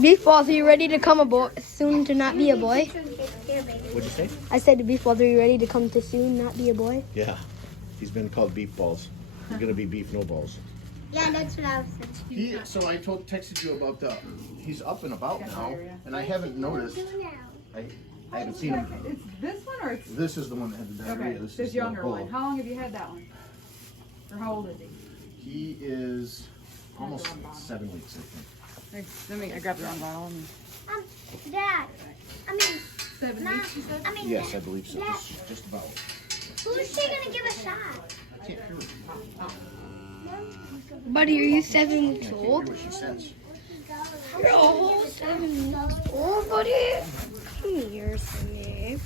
Beef balls, are you ready to come a boy soon to not be a boy? What'd you say? I said, beef balls, are you ready to come to soon not be a boy? Yeah. He's been called beef balls. He's gonna be beef no balls. Yeah, that's what I was thinking. So I texted you about he's up and about now, and I haven't noticed. I haven't seen him. It's this one or it's This is the one that had the diarrhea. okay? This This is younger the one. How long have you had that one? Or how old is he? He is almost 7 weeks, I think. Let me. I grabbed the wrong bottle. Dad. I mean, 7 weeks, you said? I mean, Yes, I believe so. Just about. who's she gonna give a shot? I can't hear her. Buddy, are you 7 I weeks can't hear old? what she says. You're a whole 7 weeks old, buddy. Come here to me.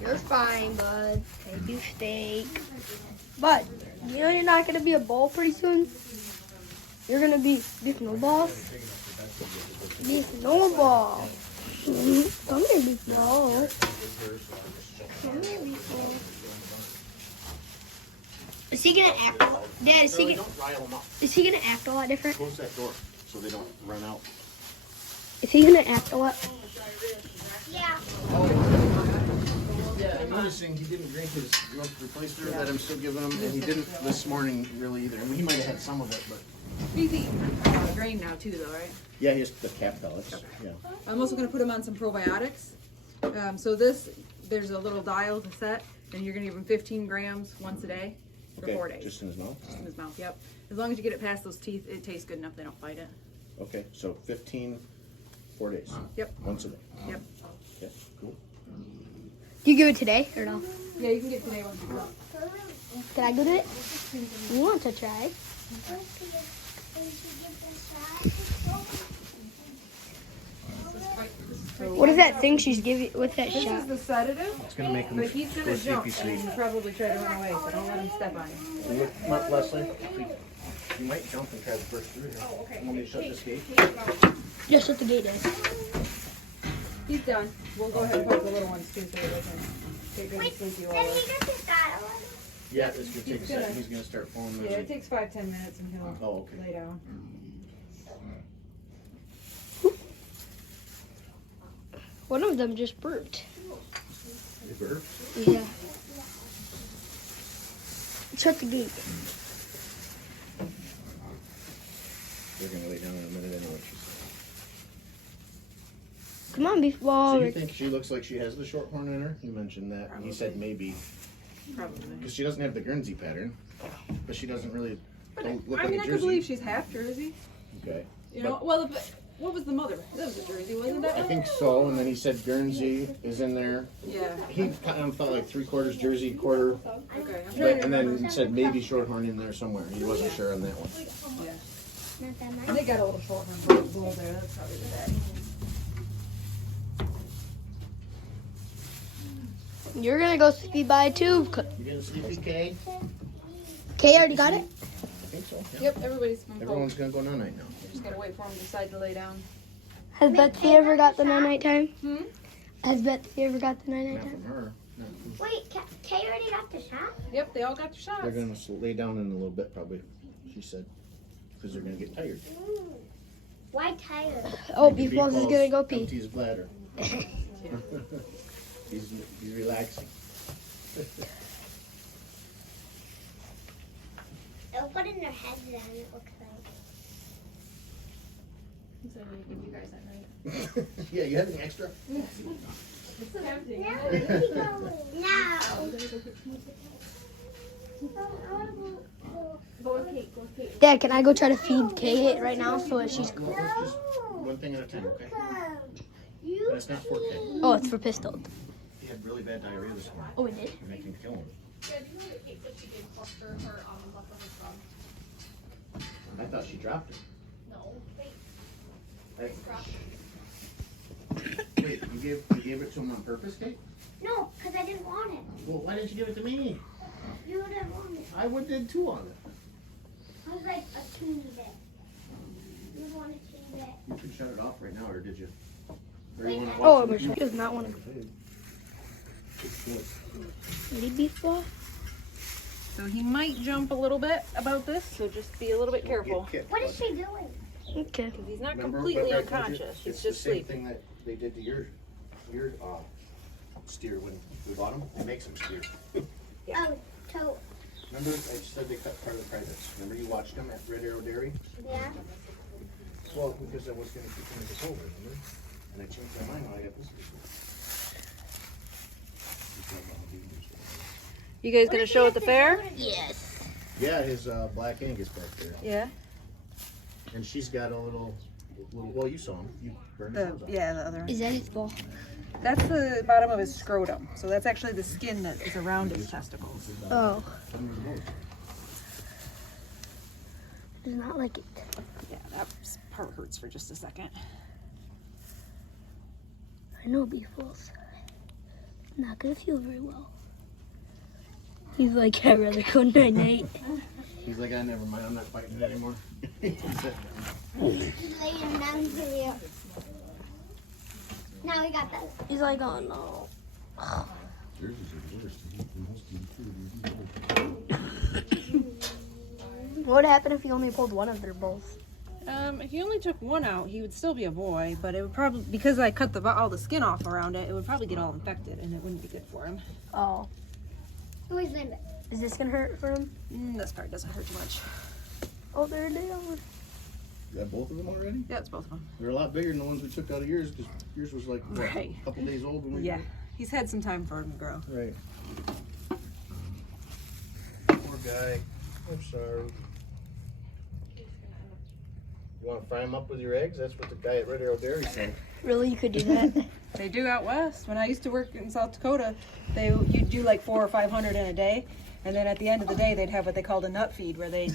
You're fine, bud. Take your steak. But, you know you're not going to be a ball pretty soon? You're going to be beef no balls. Beef no balls. Come here, beef balls. Come here, beef balls. Is he gonna act? Dad, is he Charlie, gonna? don't rile them up. Is he gonna act a lot different? Close that door so they don't run out. Is he gonna act a lot? Yeah. Yeah, I'm noticing he didn't drink his milk replacer that I'm still giving him, and he didn't this morning really either. I mean, he might have had some of it, but He's eating grain now too, though, right? yeah, he has the calf pellets. Yeah. I'm also going to put him on some probiotics. So there's a little dial to set, and you're going to give him 15 grams once a day for 4 days. Just in his mouth. Just in his mouth. Yep. As long as you get it past those teeth, it tastes good enough. They don't fight it. Okay, so 15, 4 days. Yep. Once a day. Yep. Okay, cool. Do you give it today or no? Yeah, you can get today once you go. Can I go to it? You want to try? What is that thing she's giving? What's that This shot? is the sedative, It's gonna make him but he's go going to jump sleepy sleep. and probably try to run away, so don't let him step on you. Come up, Leslie. You might jump and try to burst through here. Oh, okay. Want me to shut this gate? Just shut the gate in. He's done. We'll go ahead and poke the little ones too, so they can take good sleepy Then while he just got one. Yeah, it's gonna take a second. He's gonna start falling. Yeah, it takes 5-10 minutes and he'll Oh, okay. lay down. One of them just burped. They burp? Yeah. Shut the gate. They're gonna lay down in a minute anyway. She said. Come on, beef ball. So you think she looks like she has the short horn in her? You mentioned that. He said maybe. Probably. Because she doesn't have the Guernsey pattern, but she doesn't really don't look I like mean, a I Jersey. could believe she's half Jersey. Okay. You know, well, what was the mother? That was a Jersey, wasn't I that? think so, and then he said Guernsey is in there. Yeah. He kind of felt like 3/4 Jersey, quarter, Okay. I'm trying but, to and remember. then said maybe Shorthorn in there somewhere. He wasn't sure on that one. Yeah. Not that And much. they got a little short one bull there. That's probably the daddy. You're gonna go sleepy by too. You getting sleepy, Kay? Kay already got it? I think so. Yeah. Yep, everybody's been Everyone's gonna go night now. Just gotta wait for them to decide to lay down. Has Betsy ever got the night time? Hmm? Has Betsy ever got the night Not time? from her. No. Wait, Kay already got the shot? Yep, they all got their shots. They're gonna lay down in a little bit, probably. She said, because they're gonna get tired. Why tired? Oh, beef balls is gonna go pee. Empty his bladder. he's relaxing. They'll put in their heads then, it looks like. So we give you guys that night. Yeah, you have an extra? It's tempting. No, where are you going? No. Go with Kate, go with Kate. Dad, can I go try to feed Kay right now so that she's Well, it's just one thing at a time, okay? You But it's not for Kay. Oh, it's for pistol. He had really bad diarrhea this morning. Oh, it did? And it can kill him. I thought she dropped it. No, wait. Wait, you gave it to him on purpose, Kate? No, because I didn't want it. Well, why didn't you give it to me? You would have wanted it. I would did too on it. I was like a teeny bit. You would want a teeny bit. You could shut it off right now, or did you? Or you wanna watch Oh, it? she does not want to go. Ready, beef ball? So he might jump a little bit about this, so just be a little bit careful. What is she doing? Okay. Because he's not Remember completely what I told you? unconscious. He's It's just the same sleeping. thing that they did to your steer when we bought them. They make some steer. Oh, so, Remember, I said they cut part of the privates. Remember you watched them at Red Arrow Dairy? yeah. Well, because I was going to keep them as a whole, remember? And I changed my mind when I got this. You guys gonna show at the fair? Yes. Yeah, his Black Angus back there. Yeah. And she's got a little well, you saw him. You burned his nose off. Yeah, the other one. Is that his ball? That's the bottom of his scrotum. So that's actually the skin that is around his testicles. Oh. Does not like it. Yeah, that part hurts for just a second. I know beefballs. Not gonna feel very well. He's like, I'd rather go night-night. He's like, never mind. I'm not fighting it anymore. He's laying down for you. Now we got this. He's like, oh no. What would happen if he only pulled one of their balls? If you only took one out, he would still be a boy, but it would probably, because I cut all the skin off around it, it would probably get all infected and it wouldn't be good for him. Oh. Who's in it? Is this gonna hurt for him? This part doesn't hurt too much. Oh, there they are. You got both of them already? Yeah, it's both of them. They're a lot bigger than the ones we took out of yours because yours was like what, Right. a couple days old when we Yeah, he's had some time for him to grow. Right. Poor guy. I'm sorry. You want to fry him up with your eggs? That's what the guy at Red Arrow Dairy said. Really, you could do that? They do out west. When I used to work in South Dakota, you'd do like 400 or 500 in a day, and then at the end of the day, they'd have what they called a nut feed, where they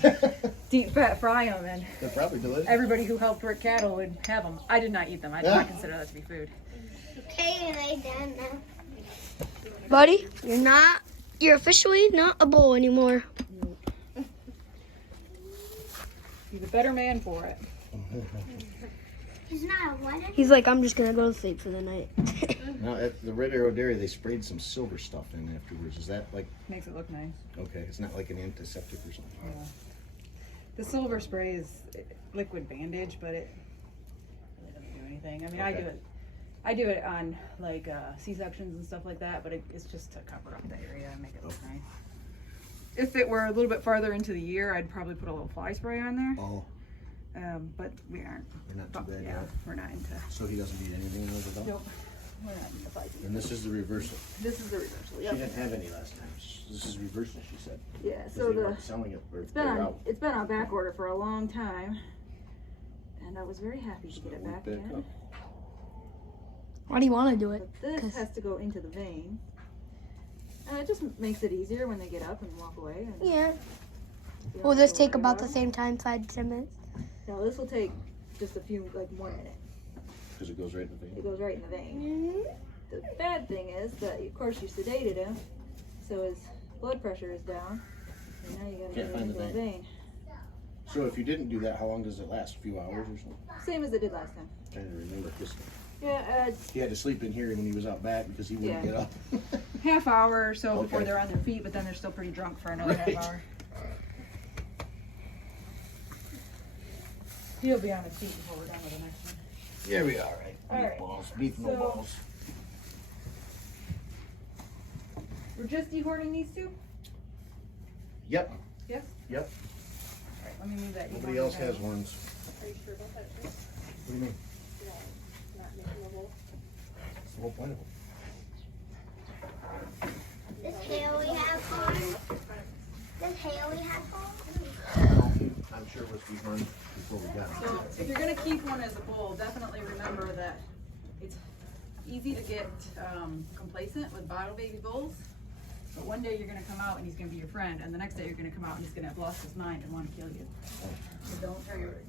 deep fat fry them, and They're probably delicious. everybody who helped work cattle would have them. I did not eat them. I did not consider that to be food. Okay, lay down now. Buddy, you're officially not a bull anymore. He's a better man for it. He's not a what? He's like, I'm just gonna go to sleep for the night. Now at the Red Arrow Dairy, they sprayed some silver stuff in afterwards. Is that like Makes it look nice. okay? It's not like an antiseptic or something. Yeah. The silver spray is liquid bandage, but it really doesn't do anything. I mean, Okay. I do it on like C-sections and stuff like that, but it's just to cover up the area and make it look nice. If it were a little bit farther into the year, I'd probably put a little fly spray on there. Oh, But we aren't. you're not too bad Yeah, yet. we're not into. So he doesn't need anything else at all. Nope. We're not into fly season. And this is the reversal. This is the reversal. She Yep. didn't have any last time. This is reversal. She said. Yeah. 'Cause So they the weren't selling it or it's been they're on out. it's been on back order for a long time, and I was very happy to get it back in. Why do you want to do it? But this 'Cause- has to go into the vein. And it just makes it easier when they get up and walk away. And Yeah. you Will don't this have to take worry about the it. same time, 5 to 10 minutes? No, this will take just a few, like 1 minute. Because it goes right in the vein. It goes right in the vein. The bad thing is that, of course, you sedated him, so his blood pressure is down. And now you gotta Can't get it find into the the vein. vein. So if you didn't do that, how long does it last? A few hours or something? Same as it did last time. I'm trying to remember. Just Yeah, he had to sleep in here when he was out back because he wouldn't Yeah. get up. half hour or so before Okay. they're on their feet, but then they're still pretty drunk for another Right. half hour. He'll be on his feet before we're done with the next one. Yeah, we all right. All right. Meatballs, beef So- meatballs. We're just dehorning these two? Yep, Yes? yep. Alright, let me move that. Nobody dehorning else down. has horns. Are you sure about that? Too? What do you mean? Not making a bowl? That's the whole point of it. This hair we have on. This hair we have on. I'm sure what's be horned before we got it. So if you're gonna keep one as a bull, definitely remember that it's easy to get complacent with bottle baby bulls. But one day you're gonna come out and he's gonna be your friend, and the next day you're gonna come out and he's gonna have lost his mind and want to kill you. So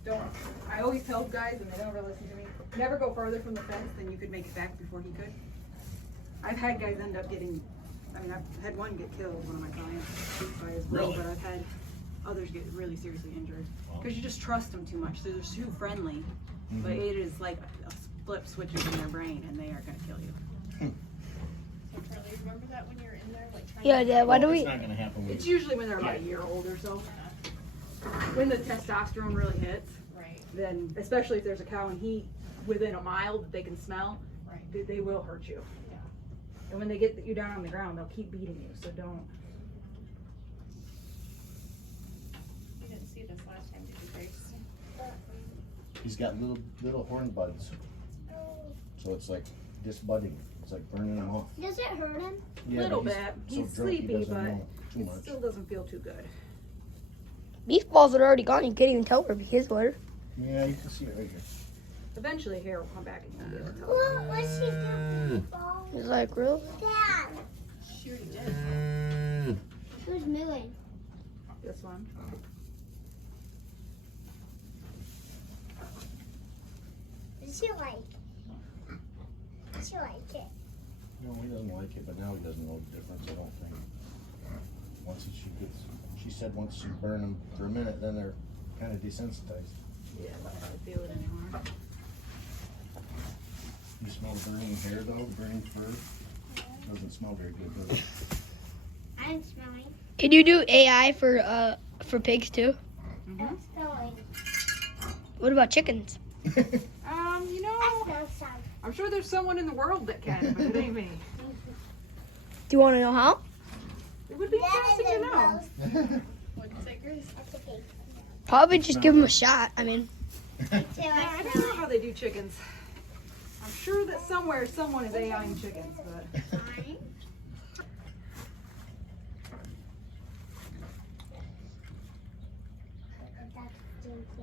don't. I always tell guys, and they don't really listen to me, never go farther from the fence than you could make it back before he could. I've had guys end up getting, I've had one get killed, one of my clients, by his bull, Really? but I've had others get really seriously injured. Because you just trust them too much. They're too friendly, but it is like a flip switches in their brain, and they are gonna kill you. So Charlie, remember that when you're in there, like trying Yeah, to Dad, why do It's we... not gonna happen It's with usually when they're about a year old or so. When the testosterone really hits. right? then especially if there's a cow in heat within a mile that they can smell, they will hurt you. Yeah. And when they get you down on the ground, they'll keep beating you. So don't. You didn't see this last time, did you, Grace? He's got little horn buds. So it's like disbudding. It's like burning them off. Does it hurt him? Yeah, Little but bit. so He's drunk, he sleepy, doesn't but know too it much. still doesn't feel too good. Beef balls are already gone. You can't even tell where his were. Yeah, you can see it right here. Eventually, hair will come back and you'll be able to tell. What was she doing? He's like, real? Dad. She already did. Who's mooing? This one. She like. She like it. No, he doesn't like it, but now he doesn't know the difference, I don't think. She said once you burn them for a minute, then they're kind of desensitized. Yeah, I don't really feel it anymore. You smell burning hair though, burning fur. Doesn't smell very good, does it? I'm smelling. Can you do AI for pigs too? I'm smelling. What about chickens? You know, I smell some. I'm sure there's someone in the world that can, but it ain't me. Do you want to know how? It would be interesting to know. What'd you say, Grace? That's okay. Probably just give them a shot. I mean, So Yeah, I I don't smell know how they do chickens. I'm sure that somewhere someone is AIing chickens, but fine.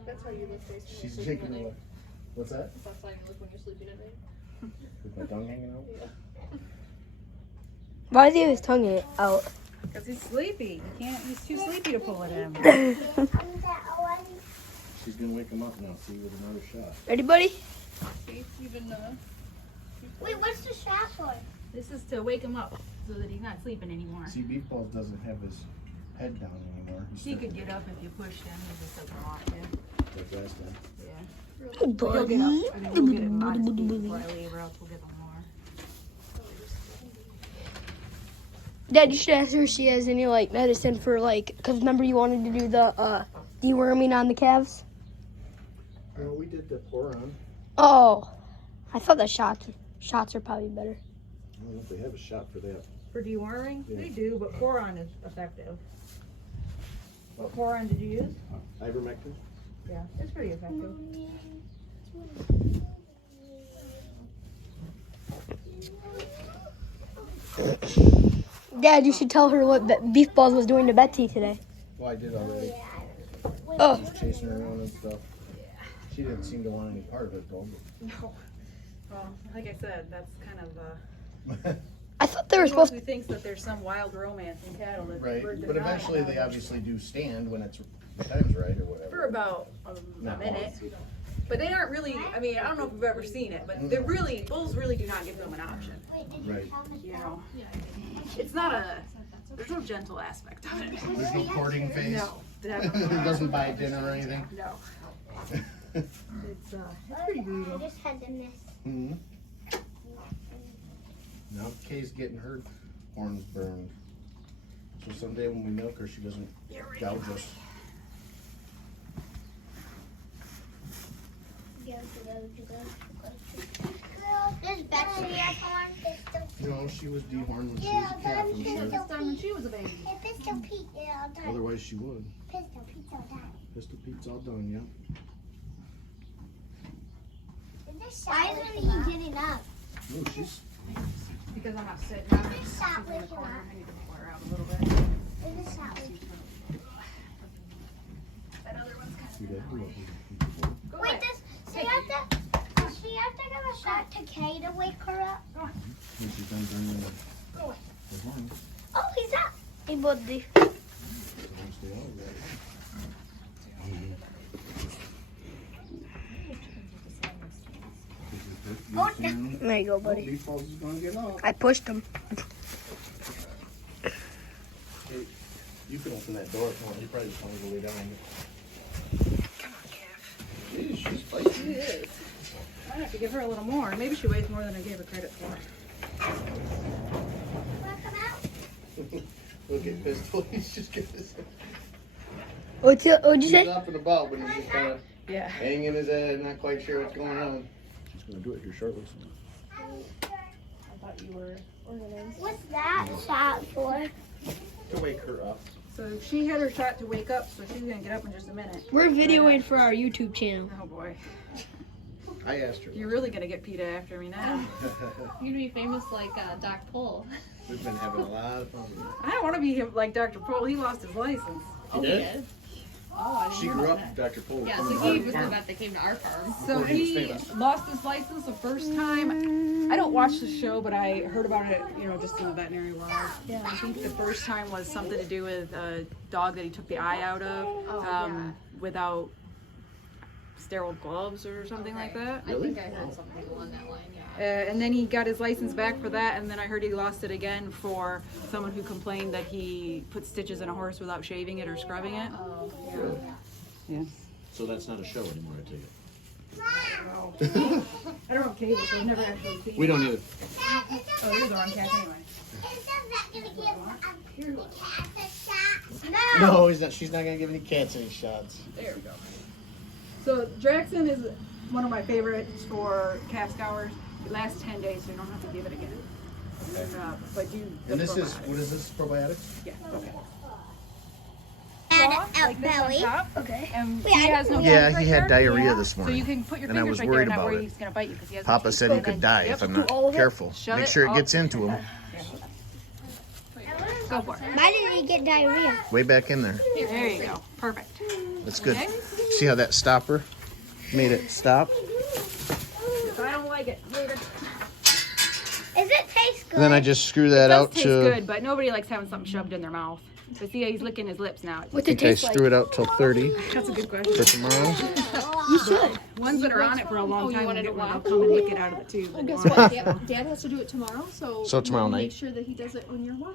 That's how you look, Grace, when She's you're sleeping shaking at it. night. What's that? That's how you look when you're sleeping at night. With my tongue hanging out? Yeah. why does he have his tongue out? because he's sleepy. You can't. He's too sleepy to pull it in. She's gonna wake him up now, see, with another shot. Ready, buddy? See, it's even, Wait, what's the shot for? This is to wake him up so that he's not sleeping anymore. See, Beef Balls doesn't have his head down anymore. He could get up if you pushed him. He just doesn't want to. Like last time. Yeah. Good But he'll get buddy. up. I mean, we'll get him on his feet before I leave, or else we'll get him more. Dad, you should ask her if she has any like medicine for like, cause remember you wanted to do the deworming on the calves. No, we did the pour on. Oh, I thought that shots are probably better. I don't know if they have a shot for that. For deworming, Yeah. they do, but Coron is effective. What Coron did you use? Ivermectin? Yeah, it's pretty effective. Dad, you should tell her what Beef Balls was doing to Betsy today. Well, I did already. Oh, Just chasing her around and stuff. She didn't seem to want any part of it though. No. Well, like I said, that's kind of But I thought they were anyone supposed. who thinks that there's some wild romance in cattle. That right. we're But denying eventually how they it is. obviously do stand when it's the time's right or whatever. For about a Not minute. long. But they aren't really, I mean, I don't know if you've ever seen it, but they're really, bulls really do not give them an option. Right. You know? It's not a, there's no gentle aspect of it. There's no courting phase. No, He definitely not. doesn't buy dinner or anything. No. It's pretty brutal. I just had to miss. Hmm. Now Kay's getting her horns burned. So someday when we milk her, she doesn't gouge us. Does Betsy have horn? No, she was dehorned when she was a calf, I'm sure. It's done when she was a baby. Hey, Pistol Pete, yeah, all done. Otherwise she would. Pistol Pete's all done. Pistol Pete's all done, yeah. Why isn't he getting up? Ooh, she's Because I'm not sitting. I'm This just shot in the with corner. her. I need to pull her out a little bit. There's a shot with That other one's kind see that. of. Go Wait, ahead. does she have to give a shot to Kay to wake her up? When she's done burning the horns, Oh, he's up. Hey, buddy. once they all got it. There you go, buddy. Beef Balls is gonna get off. I pushed him. Hey, you can open that door if you want. You probably just want to go way down. Come on, calf. Jeez, she's spicy. She is. I have to give her a little more. Maybe she weighs more than I gave her credit for. Wanna come out? Look at Pistol. He's just getting this. What'd you He's say? up and about, but he's just kind of Yeah. hanging his head, not quite sure what's going on. She's gonna do it here shortly. I thought you were organized. What's that shot for? To wake her up. So she had her shot to wake up, so she's gonna get up in just a minute. We're videoing for our YouTube channel. Oh boy. I asked her. You're really gonna get PETA after me now. You'd be famous like Doc Pull. We've been having a lot of fun with her. I don't want to be like Dr. Pohl. He lost his license. Oh, did? Oh, I didn't She hear grew about up that. with Dr. Pohl. Yeah, from so the he was the farm. vet that came to our farm. So Before he was he famous. lost his license the first time. I don't watch the show, but I heard about it, just in the veterinary world. Yeah. I think the first time was something to do with a dog that he took the eye out of without sterile gloves or something like that. I think I heard something along that line, yeah. And then he got his license back for that, and then I heard he lost it again for someone who complained that he put stitches in a horse without shaving it or scrubbing it. Oh, Yeah. So that's not a show anymore, I take it. I don't have cable, so I've never actually seen We don't either. Oh, there's the wrong cat anyway. No, he's not. She's not gonna give any cats any shots. There we go. So Draxon is one of my favorites for calf scours. It lasts 10 days, so you don't have to give it again. But you. And this is, what is this, probiotics? Yeah. Okay. Out Like this on belly. top, Okay. and Wait, he I has no Yeah, fingers he right had there. diarrhea this So morning. you can put your and I fingers was right worried there, not about where it. he's gonna bite you because he has. Papa said he could die if I'm all of not it? careful. Shove Make it sure it up. gets into him. Go for it. Why did he get diarrhea? Way back in there. There you go. Perfect. That's good. Okay. See how that stopper made it stop? If I don't like it, later. Does it taste good? And then I just screw that It does out taste to. good, but nobody likes having something shoved in their mouth. But see, he's licking his lips now. What's I it think I taste like? screw it out till 30 That's a good question. for tomorrow. You should. Ones that are on it for a long Oh, you time will wanted get to one. They'll walk? come and lick it out of the tube. Well, guess what? Dad has to do it tomorrow, so So tomorrow you night? make sure that he does it when you're watching.